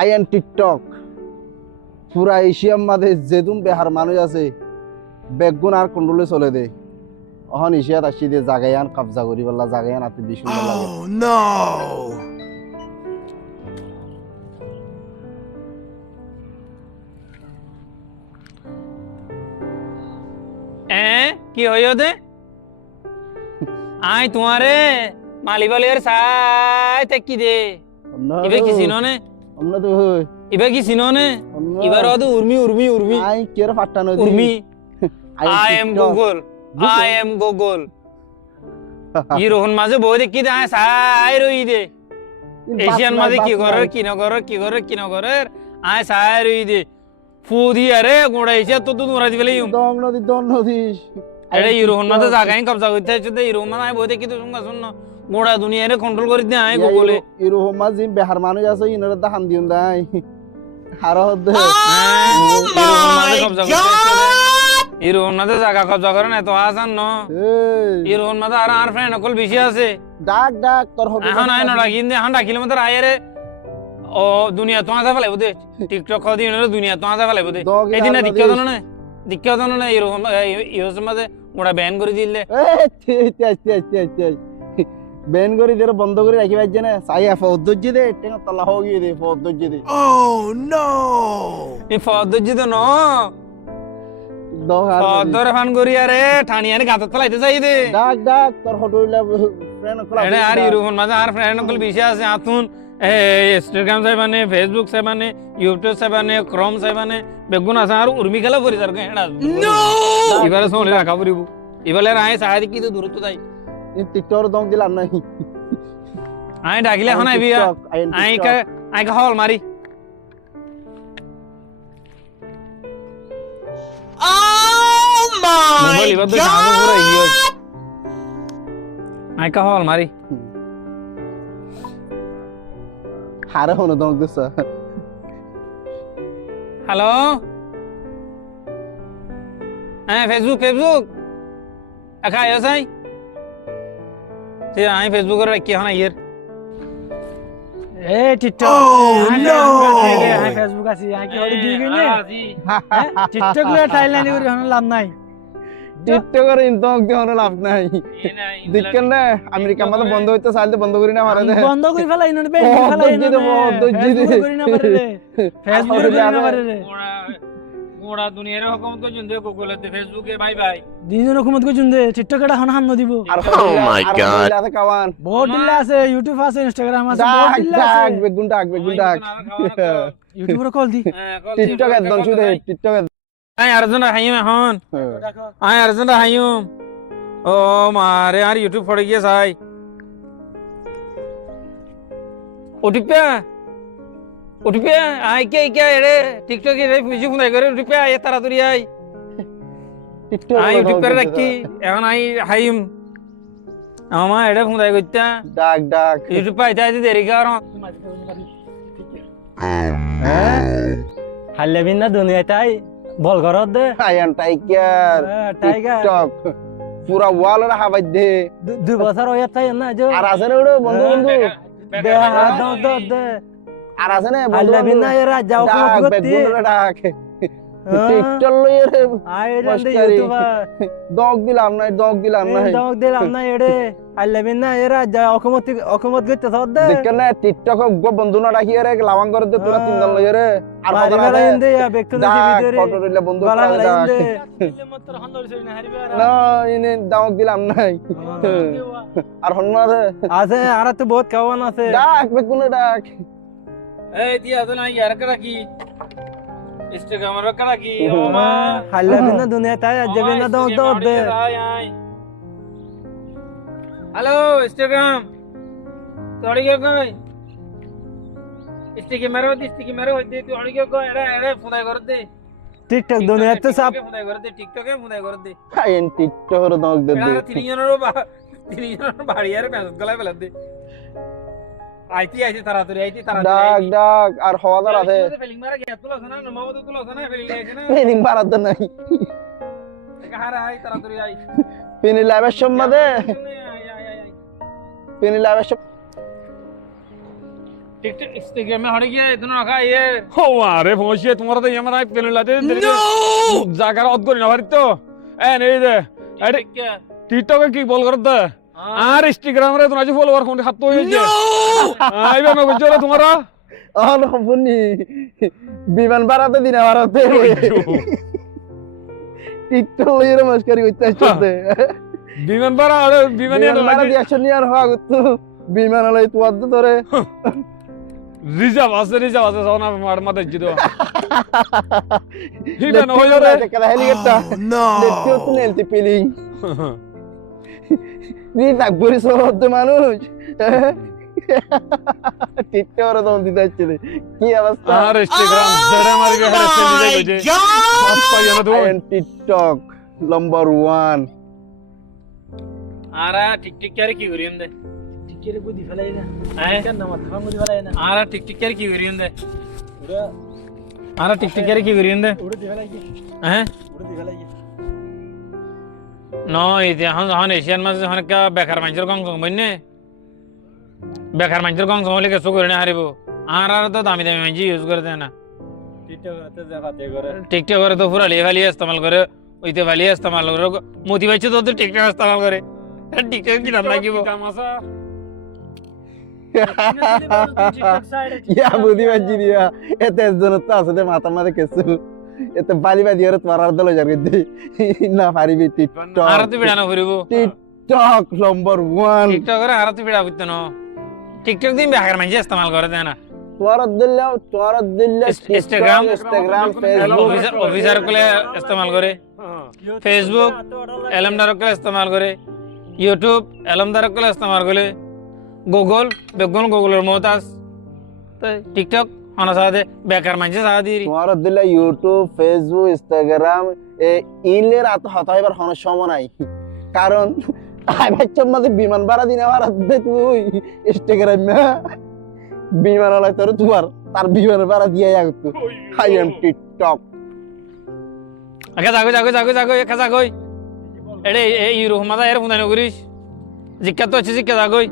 আইন টিকটক পুরা এশিয়ার মাঝে যেদুম বেহার মানুষ আছে বেগুন আর কন্ট্রোলে চলে দে অহন এশিয়াত আসি দে জাগায়ান কবজা করি বললা জাগায়ান আতে দি সুন্দর লাগে কি হইও দে আই তোমারে মালিবালিয়ার সাই তেকি দে ইবে কি সিনোনে আমরা তো ইবে কি সিনোনে ইবার অদ উর্মি উর্মি উর্মি আই কের ফাটানো দি Urmi I am Google I am Google ই রোহন মাঝে বই দেখি দে আই সাই রই দে এশিয়ান মাঝে কি করে কি না করে কি করে কি না করে আই সাই রই দে ফুদি আরে গোড়া এশিয়া তো তো নোরা দিবেলে দম নদী এরে ইরোহন মাঝে জায়গায় কবজা করতে আছে তো ইরোহন মানে আই বই দেখি তো শুনগা শুন গোড়া দুনিয়ারে কন্ট্রোল করে দে আই গুগলে ইরোহন মাঝে বেহার মানুষ আছে ইনরে দা হান দিউন দাই হারা হদ ইরোহন মাঝে কবজা করতে ইরোহন মাঝে জায়গা কবজা করে না তো আসান ন ইরোহন মাঝে আর ফ্রেন্ড সকল বেশি আছে ডাক ডাক তোর হদ এখন আই নড়া কিন্তু এখন ডাকিলে মতো আয়ারে ও দুনিয়া তো আসা ফেলাইব দে টিকটক খাওয়া ইনরে দুনিয়া তো আসা ফেলাইব দে এদিন দীক্ষা দানো না ইরোহন ইউস মাঝে ওরা ব্যান করে দিলে ব্যান করে দে বন্ধ করে রাখি পাইছে না সাই ফৌদ্দজি দে টেঙ্গা তলা হো গিয়ে দে ফৌদ্দজি দে ও নো এই ফৌদ্দজি তো ন ফৌদ্দরে ফান করি আরে ঠানিয়ারে গাতত ফেলাইতে চাই দে ডাক ডাক তোর হটইলা ফ্রেন্ড কল এনে আর ইরোহন মাঝে আর ফ্রেন্ড কল বেশি আছে আতুন ইনস্টাগ্রাম সাইবানে ফেসবুক সাইবানে ইউটিউব সাইবানে ক্রোম সাইবানে বেগুন আছে আর উর্মি খেলা পরি সার হেডা নো এবারে সোলে রাখা পরিব এবারে আই সাহায্য কি তো দূরত্ব তাই টিকটক দম দিলাম নাই আই ডাকিলে এখন আইবি আই কা হল মারি ও মাই গড আই কা হল মারি হারে হনো দম দিছ হ্যালো ফেসবুক একা আইসাই তে আই ফেসবুক করে রাখি হনা ইয়ার এ টিকটক নো আই ফেসবুক আছি আই কি হড়ি দি গইনে টিকটক লে থাইল্যান্ড করে হন লাভ নাই টিকটকের ইনতক দি হন লাভ নাই দেখেন না আমেরিকা মাঝে বন্ধ হইতে চাইলে বন্ধ করি না মারা দে বন্ধ করি ফেলাই ইননে বে ফেলাই ইননে করি না পারে রে ফেসবুক করি না পারে রে গোড়া দুনিয়ার হুকুমত কো জুন্দে গুগলতে ফেসবুকে বাই বাই দিনের হুকুমত কো জুন্দে টিকটক এটা হন হান দিব ও মাই গড আছে কাওয়ান বহুত দিল্লা আছে ইউটিউব আছে ইনস্টাগ্রাম আছে বহুত দিল্লা আছে ডাক বেগুন ডাক ইউটিউবের কল দি টিকটক একদম শুধু টিকটক আই আরজন হাইম এখন আই আরজন হাইম ও মারে আর ইউটিউব পড়ে গিয়ে যাই ওটিপি আই কে রে টিকটক এ ভিডিও ফুনাই করে ওটিপি আই তাড়াতাড়ি আই টিকটক আই ইউটিউব করে রাখি এখন আই হাইম আমা এডা ফুনাই কইতা ডাক ইউটিউব পাইতে আইতে দেরি কর হাল্লে বিনা দুনিয়া তাই বল করত দে আয়ান টাইগার টিকটক পুরা ওয়াল রা হাবাই দে 2 বছর হইয়া তাই না যে আর আছে না ওরে বন্ধু দে দে আর আছে না হাল্লে বিনা এরা যাও কত গতি বেগুন ডাক টিকটক লই রে আই রে ইউটিউবার দগ দিলাম না এড়ে হাল্লে বিনা এরা যা অকমত গতি সদ দে দেখেন না টিকটক গো বন্ধু না রাখি রে লাওয়াং করে দে তোরা তিন দল লই রে আর কথা না ইন্দে ব্যক্তি না ভিতরে ফটো রিলে বন্ধু গলা দা ইন্দে মত্তর হন্দল সরি না হারিবে না ইনে দগ দিলাম নাই আর হন না আছে আর তো বহুত কাওয়ান আছে ডাক বেগুন ডাক এই দিয়া তো না ইয়ার করা কি ইনস্টাগ্রাম র করা কি ও মা হাল্লে বিনা দুনিয়া তাই যাবে না দগ দে হ্যালো ইনস্টাগ্রাম তোড়ি গো কই স্টিকি মেরো দে তুই অড়ি গো এড়ে ফুদাই করে দে টিকটক দুনিয়া তো সব ফুদাই করে দে টিকটকে ফুদাই করে দে আইন টিকটক র দগ দে তিনজনের বাড়ি আর মেসেজ গলাই ফেলা দে আইতি তাড়াতাড়ি ডাক আর হওয়াদার আছে ফিলিং মারা গিয়া তুলো না মামা তুলো না ফিলিং আইছে না ফিলিং মারা তো নাই কাহারা আই তাড়াতাড়ি আই পিনি লাইভের সম্বন্ধে পিনি লাইভের টিকটক ইনস্টাগ্রামে হড়ে গিয়ে তুমি রাখা ইয়ে ও আরে ফোনসিয়ে তোমার তো আমার আই পেন লাতে জায়গার অদ্গরি না পারি তো নেই দে আরে টিকটকে কি বল করতে আর ইনস্টাগ্রাম রে তোমার যে ফলোয়ার কোন হাত হয়েছে আইবে না বুঝছো রে তোমারা অহন সম্পূর্ণি বিমান বাড়াতে দিন বাড়াতে টিকটক লইরে মস্কারি করতে আসছে বিমান ভাড়া আরে বিমানে বিমান বাড়া দিয়ে অ্যাকশন নিয়ে আর হওয়া তো বিমান হলাই তো আদ ধরে রিজার্ভ আছে সোনা মার মাতে জিতো হিবে না হইলো রে কেলা হেলিকপ্টার দেখতে তো নেলতে পিলিং নি তাক বড়ি সহজ মানুষ টিকটক তো দিতে আসছে কি অবস্থা আর ইনস্টাগ্রাম জড়ে মারবে হরে সেন্ড যাই কইছে সব পাইয়া না তো টিকটক নাম্বার 1 আরা টিকটক করে কি করিম দে টিকেরে বুদ্ধি ফেলাই না হ্যাঁ কেন না মাথা বুদ্ধি ফেলাই না আরা টিকটক করে কি করিম দে ওরা আরা টিকটক করে কি করিম দে উড়ে দি ফেলাই কি হ্যাঁ উড়ে দি ফেলাই কি ন ইতি হন এশিয়ান মাঝে হন কা বেকার মানুষের গং সং বইনে বেকার মানুষের গং সং হলে কিছু করে না হারিব আর তো দামি দামি মানুষ ইউজ করে দেয় না টিকটক করতে যা বাতে করে টিকটক করে তো পুরা লিয়ে ফালিয়ে ইস্তেমাল করে ওইতে ফালিয়ে ইস্তেমাল করে মোতি বাইছে তো টিকটক ইস্তেমাল করে টিকটক কি দাম লাগিব তামাশা টিকটক সাইড ইয়া বুদ্ধি বাজি দিয়া এতে জন তো আছে মাথা মাথা কিছু এতে বালি বাদি আর তোমার দল যার গদি না পারিবি টিকটক আর তো বিড়ানো করিব টিকটক নাম্বার 1 টিকটক করে আর তো বিড়া বুঝতে ন টিকটক দিন বেকার মানুষ ইস্তেমাল করে দেয় না তোর দিল্লা Instagram, ফেসবুক অফিসার কলে ইস্তেমাল করে ফেসবুক এলএমডার কলে ইস্তেমাল করে ইউটিউব এলএমডার কলে ইস্তেমাল করে গুগল বেগুন গুগলের মহতাজ টিকটক হনা সাথে বেকার মানুষ সাথে তোর দিল্লা ইউটিউব ফেসবুক ইনস্টাগ্রাম ইনলের আত হতাইবার হন সময় নাই কারণ বাচ্চার মধ্যে বিমান ভাড়া দিনে ভাড়া দে তুই ইনস্টাগ্রাম বিমান আলাই তোর তোমার তার বিমান ভাড়া দিয়ে আগত আই এম টিকটক আগে যাগো একা যাগো এড়ে এই রুহমাদা এর ফোন করিস জিজ্ঞাসা তো আছে জিজ্ঞাসা যাগোই